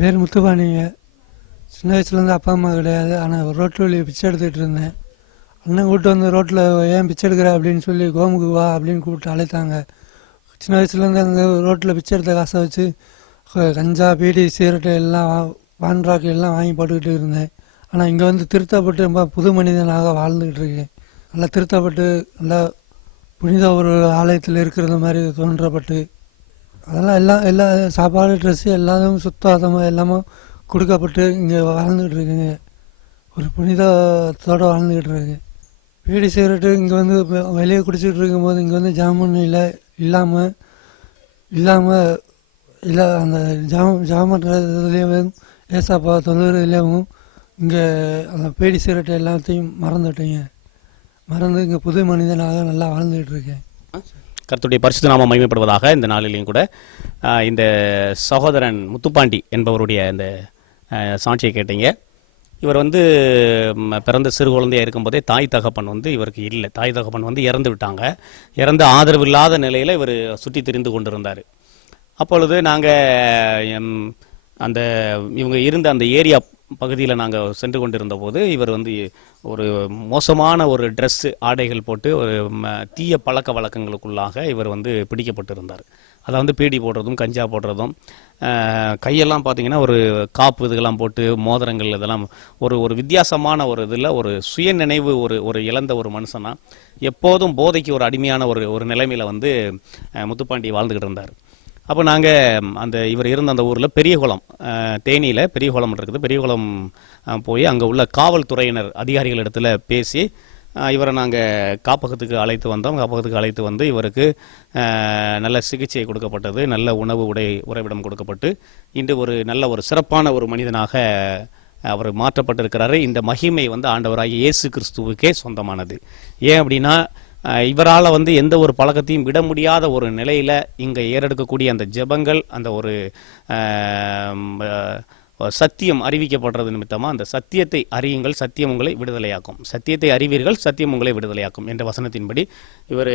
பேர் முத்துப்பாண்டிங்க. சின்ன வயசுலேருந்து அப்பா அம்மா கிடையாது. ஆனால் ரோட்டு வழியை பிச்சை எடுத்துகிட்டு இருந்தேன். அண்ணன் கூப்பிட்டு வந்து ரோட்டில் ஏன் பிச்சை எடுக்கிற அப்படின்னு சொல்லி கோமுக்கு வா அப்படின்னு கூப்பிட்டு அழைத்தாங்க. சின்ன வயசுலேருந்து அங்கே ரோட்டில் பிச்சை எடுத்த காசை வச்சு கஞ்சா, பீடி, சிகரெட்டு எல்லாம் பான்ராக்கு எல்லாம் வாங்கி போட்டுக்கிட்டு இருந்தேன். ஆனால் இங்கே வந்து திருத்தப்பட்டு ரொம்ப புது மனிதனாக வாழ்ந்துக்கிட்டு இருக்கேன். நல்லா திருத்தப்பட்டு நல்லா புனித ஒரு ஆலயத்தில் இருக்கிறது மாதிரி தோன்றப்பட்டு அதெல்லாம் எல்லா சாப்பாடு, ட்ரெஸ்ஸு எல்லாமே சுத்தமாக எல்லாமே கொடுக்கப்பட்டு இங்கே வாழ்ந்துக்கிட்டு இருக்குங்க. ஒரு புனிதத்தோடு வாழ்ந்துக்கிட்டு இருக்கு. பீடி சிகரெட்டு இங்கே வந்து வெளியே குடிச்சிக்கிட்டு இருக்கும்போது இங்கே வந்து ஜாமன் இல்லாமல் அந்த ஜாமன்றதுலேயும் ஏசாப்பா தொழுகிறதுலேயும் இங்கே அந்த பீடி சிகரெட்டு எல்லாத்தையும் மறந்து இங்கே புது மனிதனாக நல்லா வாழ்ந்துக்கிட்டு இருக்கேன். கர்த்தருடைய பரிசுத்த நாமம் மகிமைப்படுவதாக. இந்த நாளிலையும் கூட இந்த சகோதரன் முத்துப்பாண்டி என்பவருடைய இந்த சாட்சியை கேட்டீங்க. இவர் வந்து பிறந்த சிறு குழந்தையாக இருக்கும்போதே தாய் தகப்பன் வந்து இவருக்கு இல்லை. தாய் தகப்பன் வந்து இறந்து விட்டாங்க. இறந்து ஆதரவு இல்லாத நிலையில் இவர் சுற்றி திரிந்து கொண்டிருந்தார். அப்பொழுது நாங்கள் அந்த இவங்க இருந்த அந்த ஏரியா பகுதியில் நாங்கள் சென்று கொண்டிருந்த போது இவர் வந்து ஒரு மோசமான ஒரு ட்ரெஸ்ஸு ஆடைகள் போட்டு ஒரு தீய பழக்க வழக்கங்களுக்குள்ளாக இவர் வந்து பிடிக்கப்பட்டிருந்தார். அதை வந்து பீடி போடுறதும் கஞ்சா போடுறதும் கையெல்லாம் பார்த்தீங்கன்னா ஒரு காப்பு இதுகெல்லாம் போட்டு மோதிரங்கள் இதெல்லாம் ஒரு வித்தியாசமான ஒரு இதில் ஒரு சுய நினைவு ஒரு இழந்த ஒரு மனுஷனா எப்போதும் போதைக்கு ஒரு அடிமையான ஒரு நிலைமையில் வந்து முத்துப்பாண்டி வாழ்ந்துக்கிட்டு இருந்தார். அப்போ நாங்கள் இவர் இருந்த அந்த ஊரில் பெரியகுளம், தேனியில் பெரியகுளம் இருக்குது. பெரியகுளம் போய் அங்கே உள்ள காவல்துறையினர் அதிகாரிகள் இடத்துல பேசி இவரை நாங்கள் காப்பகத்துக்கு அழைத்து வந்தோம். காப்பகத்துக்கு அழைத்து வந்து இவருக்கு நல்ல சிகிச்சை கொடுக்கப்பட்டது. நல்ல உணவு உறைவிடம் கொடுக்கப்பட்டு இன்று ஒரு நல்ல ஒரு சிறப்பான ஒரு மனிதனாக அவர் மாற்றப்பட்டிருக்கிறாரு. இந்த மகிமை வந்து ஆண்டவராகிய இயேசு கிறிஸ்துவுக்கே சொந்தமானது. ஏன் அப்படின்னா இவரால் வந்து எந்த ஒரு பழக்கத்தையும் விட முடியாத ஒரு நிலையில் இங்கே ஏறெடுக்கக்கூடிய அந்த ஜெபங்கள், அந்த ஒரு சத்தியம் அறிவிக்கப்படுறது நிமித்தமாக அந்த சத்தியத்தை அறியுங்கள், சத்தியம் உங்களை விடுதலையாக்கும், சத்தியத்தை அறிவீர்கள், சத்தியம் உங்களை விடுதலையாக்கும் என்ற வசனத்தின்படி இவர்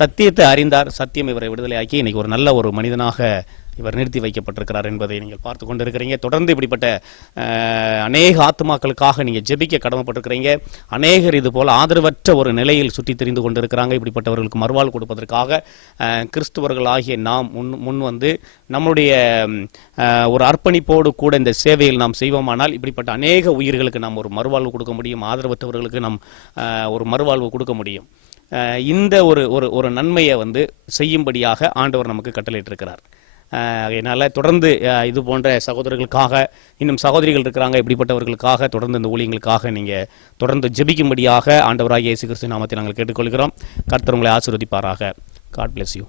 சத்தியத்தை அறிந்தார். சத்தியம் இவரை விடுதலையாக்கி இன்னைக்கு ஒரு நல்ல ஒரு மனிதனாக இவர் நிறுத்தி வைக்கப்பட்டிருக்கிறார் என்பதை நீங்கள் பார்த்து கொண்டு இருக்கிறீங்க. தொடர்ந்து இப்படிப்பட்ட அநேக ஆத்மாக்களுக்காக நீங்கள் ஜெபிக்க கடமைப்பட்டிருக்கிறீங்க. அநேகர் இது போல் ஆதரவற்ற ஒரு நிலையில் சுற்றி தெரிந்து கொண்டிருக்கிறாங்க. இப்படிப்பட்டவர்களுக்கு மறுவாழ்வு கொடுப்பதற்காக கிறிஸ்துவர்கள் ஆகிய நாம் முன் வந்து நம்முடைய ஒரு அர்ப்பணிப்போடு கூட இந்த சேவையில் நாம் செய்வோமானால் இப்படிப்பட்ட அநேக உயிர்களுக்கு நாம் ஒரு மறுவாழ்வு கொடுக்க முடியும். ஆதரவற்றவர்களுக்கு நாம் ஒரு மறுவாழ்வு கொடுக்க முடியும். இந்த ஒரு நன்மையை வந்து செய்யும்படியாக ஆண்டவர் நமக்கு கட்டளையிட்டிருக்கிறார். அதனால் தொடர்ந்து இது போன்ற சகோதரர்களுக்காக, இன்னும் சகோதரிகள் இருக்கிறாங்க, இப்படிப்பட்டவர்களுக்காக தொடர்ந்து இந்த ஊழியங்களுக்காக நீங்கள் தொடர்ந்து ஜெபிக்கும்படியாக ஆண்டவராகிய இயேசு கிறிஸ்து நாமத்தில் நாங்கள் கேட்டுக்கொள்கிறோம். கர்த்தர் உங்களை ஆசீர்வதிப்பாராக. God bless you.